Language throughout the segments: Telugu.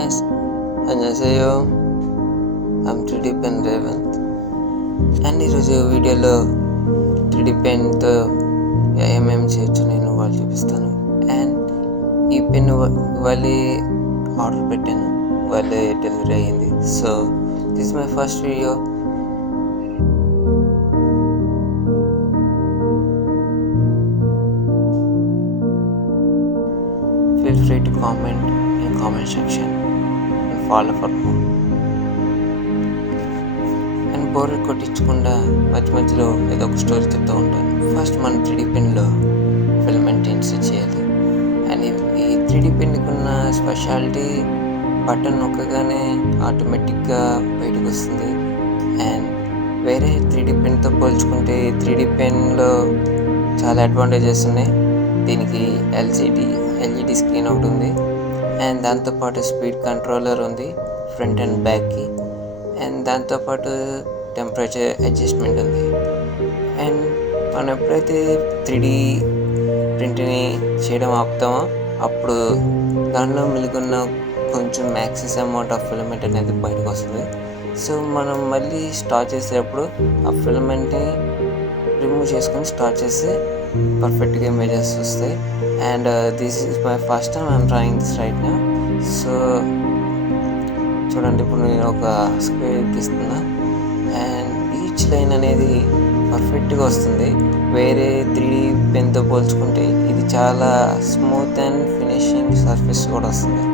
guys, 안녕하세요. I'm 3D Pen Revanth. And ఈరోజు వీడియోలో 3D పెన్తో ఏమేమి చేయొచ్చు నేను వాళ్ళు చూపిస్తాను. అండ్ ఈ పెన్ వాళ్ళు ఆర్డర్ పెట్టాను, వాళ్ళు డెలివరీ అయ్యింది. So this my first video. Feel free to comment in comment section and follow for more. And bore కొట్టించకుండా మధ్యలో ఏదో ఒక స్టోరీ చెప్తూ ఉంటాను. ఫస్ట్ మనం 3D పెన్లో ఫిలమెంట్ ఇన్సర్ట్ చేయాలి. అండ్ ఈ 3D పెన్కి ఉన్న స్పెషాలిటీ బటన్ నొక్కగానే ఆటోమేటిక్గా బయటకు వస్తుంది. అండ్ వేరే 3D పెన్తో పోల్చుకుంటే 3D పెన్లో చాలా అడ్వాంటేజెస్ ఉన్నాయి. దీనికి ఎల్ఈడి స్క్రీన్ ఒకటి ఉంది. అండ్ దాంతోపాటు స్పీడ్ కంట్రోలర్ ఉంది ఫ్రంట్ అండ్ బ్యాక్కి. అండ్ దాంతోపాటు టెంపరేచర్ అడ్జస్ట్మెంట్ ఉంది. అండ్ మనం ఎప్పుడైతే 3D ప్రింట్ని చేయడం ఆపుతామో అప్పుడు దానిలో మిగిలిన కొంచెం మ్యాక్సిస్ అమౌంట్ ఆఫ్ ఫిలమెంట్ అనేది బయటకు వస్తుంది. సో మనం మళ్ళీ స్టార్ట్ చేసేటప్పుడు ఆ ఫిలమెంట్ని రిమూవ్ చేసుకొని స్టార్ట్ చేస్తే పర్ఫెక్ట్గా ఇమేజెస్ వస్తాయి. And this is my first time I'm trying this right now. So చూడండి, ఇప్పుడు నేను ఒక స్క్వేర్ ఎక్కిస్తున్నా. అండ్ ఈచ్ లైన్ అనేది పర్ఫెక్ట్గా వస్తుంది. వేరే 3D పెన్తో పోల్చుకుంటే ఇది చాలా స్మూత్ అండ్ ఫినిషింగ్ సర్ఫేస్ కూడా వస్తుంది.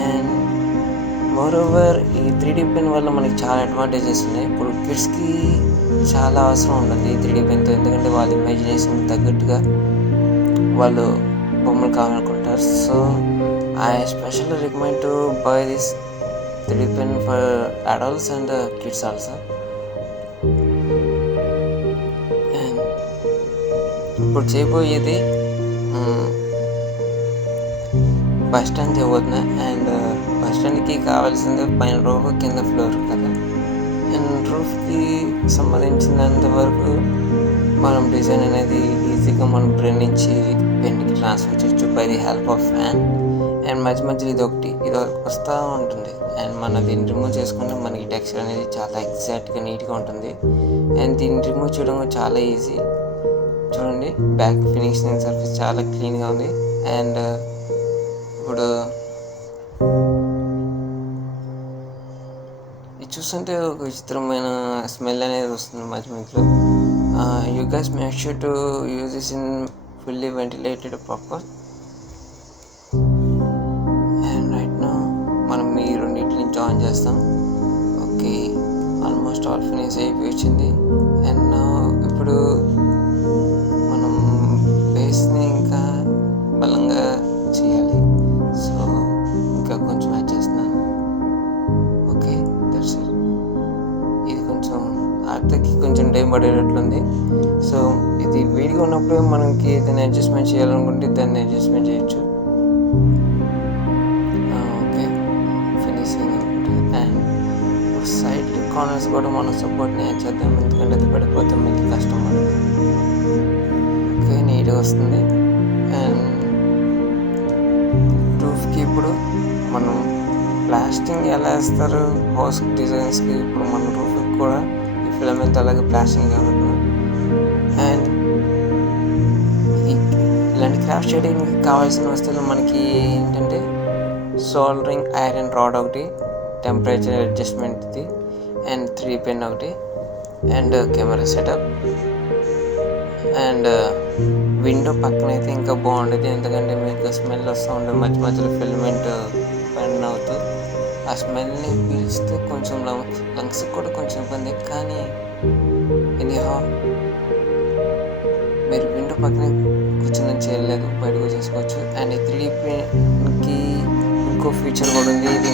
అండ్ మోరోవర్ ఈ 3D పెన్ వల్ల మనకి చాలా అడ్వాంటేజెస్ ఉన్నాయి. ఇప్పుడు కిడ్స్కి చాలా అవసరం ఉంటుంది 3D పెన్తో, ఎందుకంటే వాళ్ళ ఇమాజినేషన్ తగ్గట్టుగా వాళ్ళు బొమ్మలు కావాలనుకుంటారు. So I specially recommend to buy this 3D pen for adults and kids also. And ఇప్పుడు చేయబోయేది బస్ స్టాండ్ చేయబోతున్నా. అండ్ బస్ స్టాండ్కి కావాల్సింది పైన రూఫ్, కింద ఫ్లోర్ కదా. అండ్ రూఫ్కి సంబంధించినంత వరకు మనం డిజైన్ అనేది ఈజీగా మనం బ్రెయిన్ నుంచి పెన్కి ట్రాన్స్ఫర్ చేయొచ్చు by the help of fan. And మధ్య ఇది వస్తూ ఉంటుంది. అండ్ మనం దీన్ని రిమూవ్ చేసుకుంటే మనకి టెక్స్చర్ అనేది చాలా ఎగ్జాక్ట్గా నీట్గా ఉంటుంది. అండ్ దీన్ని రిమూవ్ చేయడం చాలా ఈజీ. చూడండి, బ్యాక్ ఫినిషింగ్ సర్ఫేస్ చాలా క్లీన్గా ఉంది. అండ్ ఇప్పుడు ఇది చూస్తుంటే ఒక విచిత్రమైన స్మెల్ అనేది వస్తుంది మధ్యలో. You guys make sure to use this in fully ventilated proper. And right now మనం ఈ రెండింటి నుంచి ఆన్ చేస్తాం. ఓకే, ఆల్మోస్ట్ ఆల్ ఫినిష్ అయిపోయి వచ్చింది. అండ్ ఇప్పుడు మనం బేస్ని ఇంకా బలంగా చేయాలి. సో ఇంకా కొంచెం యాడ్ చేస్తున్నాను. Okay, that's it. ఇది కొంచెం ఆర్తకి కొంచెం టైం పడేటట్లుంది. సో ఇది వేడిగా ఉన్నప్పుడు మనకి ఏదైనా అడ్జస్ట్మెంట్ చేయాలనుకుంటే దాన్ని అడ్జస్ట్మెంట్ చేయొచ్చు. ఓకే, ఫినిష్ అయింది. అండ్ సైడ్ కార్నర్స్ కూడా మనం సపోర్ట్ని యాడ్ చేద్దాం, ఎందుకంటే అది పడిపోతే మళ్ళీ కష్టం మనకి. ఓకే, నీట్గా వస్తుంది. అండ్ రూఫ్కి ఇప్పుడు మనం ప్లాస్టింగ్ ఎలా వేస్తారు హౌస్ డిజైన్స్కి, ఇప్పుడు మన రూఫ్కి కూడా ఈ ఫిలమెంట్ అలాగే ప్లాస్టింగ్ కావాలి. అండ్ ఇలాంటి క్రాఫ్ట్ షేడింగ్కి కావాల్సిన వస్తువులు మనకి ఏంటంటే సోల్డరింగ్ ఐరన్ రాడ్ ఒకటి, టెంపరేచర్ అడ్జస్ట్మెంట్ది, అండ్ 3D పెన్ ఒకటి, and camera setup. And window పక్కన అయితే ఇంకా బాగుండేది, ఎందుకంటే మీకు స్మెల్ వస్తూ ఉంటుంది మధ్యలో ఫిలమెంట్ బర్న్ అవుతూ. ఆ స్మెల్ని పీల్చుతూ కొంచెం లంగ్స్కి కూడా కొంచెం ఇబ్బంది. కానీ ఇది మీరు విండో పక్కన కూర్చొని చేయలేదు, బయటకు చేసుకోవచ్చు. అండ్ ఈ 3D పెన్కి ఇంకో ఫీచర్ కూడా ఉంది. ఇది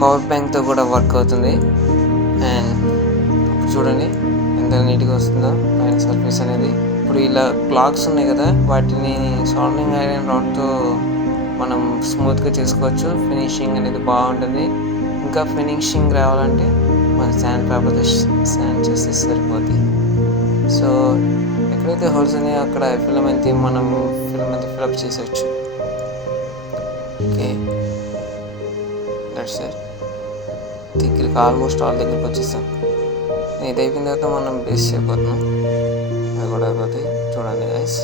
పవర్ బ్యాంక్తో కూడా వర్క్ అవుతుంది. అండ్ చూడండి ఎంత నీట్గా వస్తుందో పైన సర్ఫేస్ అనేది. ఇప్పుడు ఇలా క్లాక్స్ ఉన్నాయి కదా, వాటిని సౌండింగ్ ఐరన్ రాడ్తో మనం స్మూత్గా చేసుకోవచ్చు. ఫినిషింగ్ అనేది బాగుంటుంది. ఇంకా ఫినిషింగ్ రావాలంటే మన శాండ్ పేపర్తో శాండ్ చేస్తే సరిపోతుంది. సో ఎక్కడైతే హోల్స్ ఉన్నాయో అక్కడ ఫిలమెంట్ మనం ఫిలప్ చేసేయచ్చు. Okay, that's it. దగ్గరికి ఆల్మోస్ట్ ఆల్ దగ్గరికి వచ్చేసాం. ఇది అయిపోయిన తర్వాత మనం బేస్ చేయబోతున్నాం. అది కూడా అయిపోతాయి, చూడండి గైస్.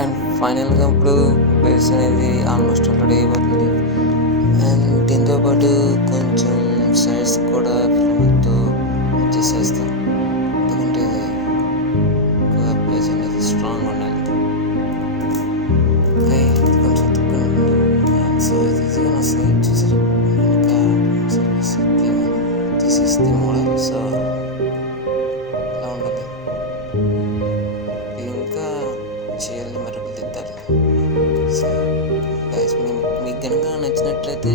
అండ్ ఫైనల్గా ఇప్పుడు బేస్ అనేది ఆల్మోస్ట్ రెడీ అయిపోతుంది. అండ్ దీంతో పాటు కొంచెం సైడ్స్ కూడా ఫిల్మ్తో చేసేస్తాం, ఎందుకంటే బేస్ అనేది స్ట్రాంగ్ ఉండాలి. కొంచెం సో ఇది ఈజీగా వస్తుంది. చూసారు, ఇంకా service this is the model. So ఇలా ఉండదు, ఇది ఇంకా చేయాలి, మరొకటి దిద్దాలి. సో గైస్, మీకు కనుక నచ్చినట్లయితే